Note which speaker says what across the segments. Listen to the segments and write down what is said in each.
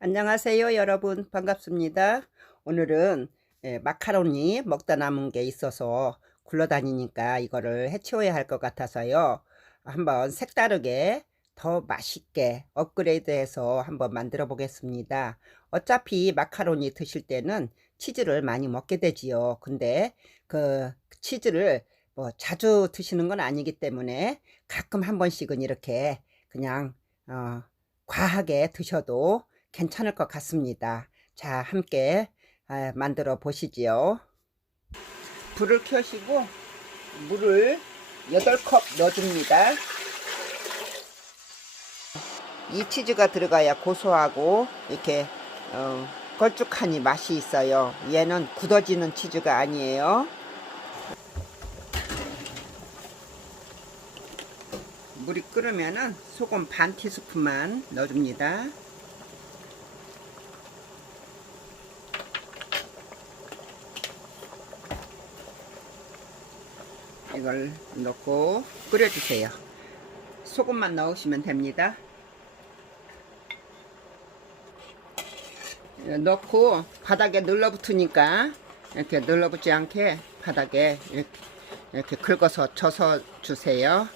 Speaker 1: 안녕하세요 여러분. 반갑습니다. 오늘은 예, 마카로니 먹다 남은 게 있어서 굴러다니니까 이거를 해치워야 할 것 같아서요. 한번 색다르게 더 맛있게 업그레이드해서 한번 만들어 보겠습니다. 어차피 마카로니 드실 때는 치즈를 많이 먹게 되지요. 근데 그 치즈를 뭐 자주 드시는 건 아니기 때문에 가끔 한 번씩은 이렇게 그냥 어, 과하게 드셔도 괜찮을 것 같습니다. 자, 함께 아, 만들어 보시지요. 불을 켜시고 물을 8컵 넣어줍니다. 이 치즈가 들어가야 고소하고 이렇게 어, 걸쭉하니 맛이 있어요. 얘는 굳어지는 치즈가 아니에요. 물이 끓으면은 소금 반 티스푼만 넣어줍니다. 이걸 넣고 끓여주세요. 소금만 넣으시면 됩니다. 넣고 바닥에 눌러붙으니까 이렇게 눌러붙지 않게 바닥에 이렇게, 이렇게 긁어서 쳐서 주세요.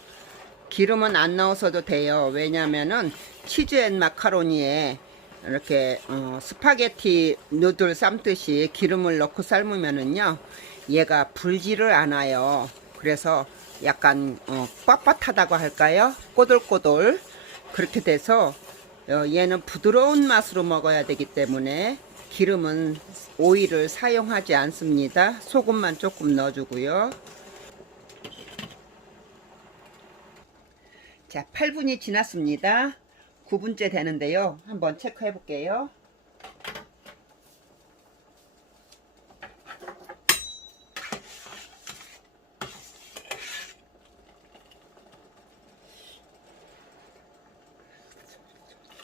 Speaker 1: 기름은 안 넣어서도 돼요. 왜냐면은 치즈 앤 마카로니에 이렇게 어, 스파게티 누들 삶듯이 기름을 넣고 삶으면은요 얘가 불지를 않아요. 그래서 약간 어, 빳빳하다고 할까요? 꼬들꼬들 그렇게 돼서 어, 얘는 부드러운 맛으로 먹어야 되기 때문에 기름은 오일을 사용하지 않습니다. 소금만 조금 넣어주고요. 자, 8분이 지났습니다. 9분째 되는데요. 한번 체크해 볼게요.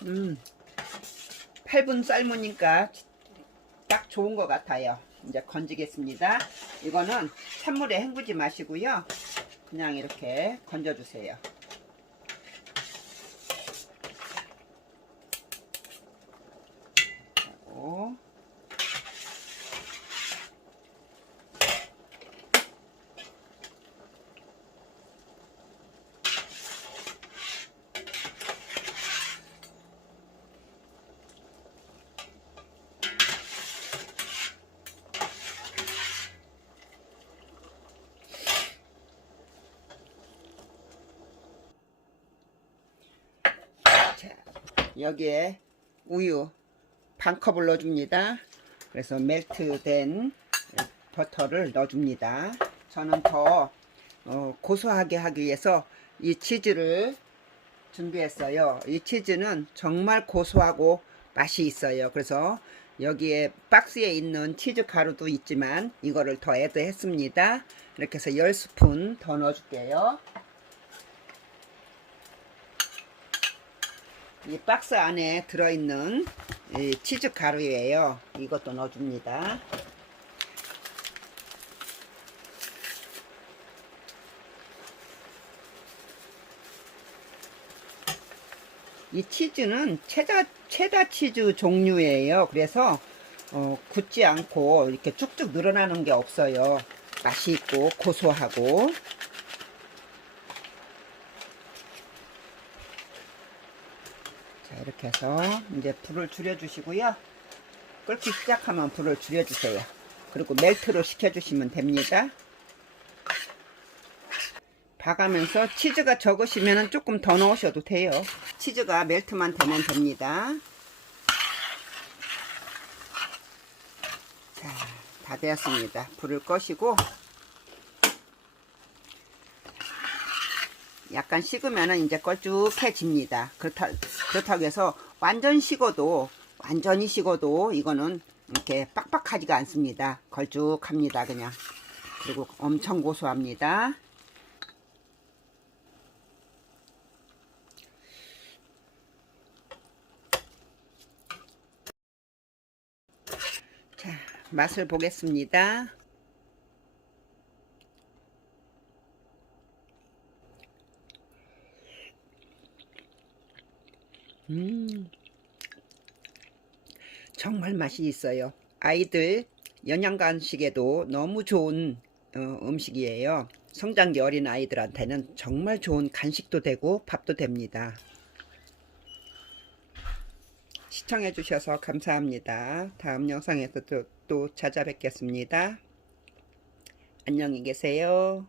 Speaker 1: 음, 8분 삶으니까 딱 좋은 것 같아요. 이제 건지겠습니다. 이거는 찬물에 헹구지 마시고요. 그냥 이렇게 건져주세요. 하고 여기에 우유 반 컵을 넣어줍니다. 그래서 멜트된 버터를 넣어줍니다. 저는 더 어, 고소하게 하기 위해서 이 치즈를 준비했어요. 이 치즈는 정말 고소하고 맛이 있어요. 그래서 여기에 박스에 있는 치즈 가루도 있지만 이거를 더 애드했습니다. 이렇게 해서 10스푼 더 넣어줄게요. 이 박스 안에 들어있는 이 치즈 가루예요. 이것도 넣어줍니다. 이 치즈는 체다, 체다 치즈 종류예요. 그래서 어, 굳지 않고 이렇게 쭉쭉 늘어나는 게 없어요. 맛이 있고 고소하고 자 이렇게 해서 이제 불을 줄여 주시고요. 끓기 시작하면 불을 줄여 주세요. 그리고 멜트로 식혀 주시면 됩니다. 봐가면서 치즈가 적으시면 조금 더 넣으셔도 돼요. 치즈가 멜트만 되면 됩니다. 자, 다 되었습니다. 불을 꺼시고 약간 식으면 이제 걸쭉해집니다. 그렇다, 그렇다고 해서 완전 식어도, 완전히 식어도 이거는 이렇게 빡빡하지가 않습니다. 걸쭉합니다. 그냥. 그리고 엄청 고소합니다. 자, 맛을 보겠습니다. 음. 정말 맛이 있어요. 아이들 영양 간식에도 너무 좋은 어, 음식이에요. 성장기 어린 아이들한테는 정말 좋은 간식도 되고 밥도 됩니다. 시청해 주셔서 감사합니다. 다음 영상에서 또, 또 찾아뵙겠습니다. 안녕히 계세요.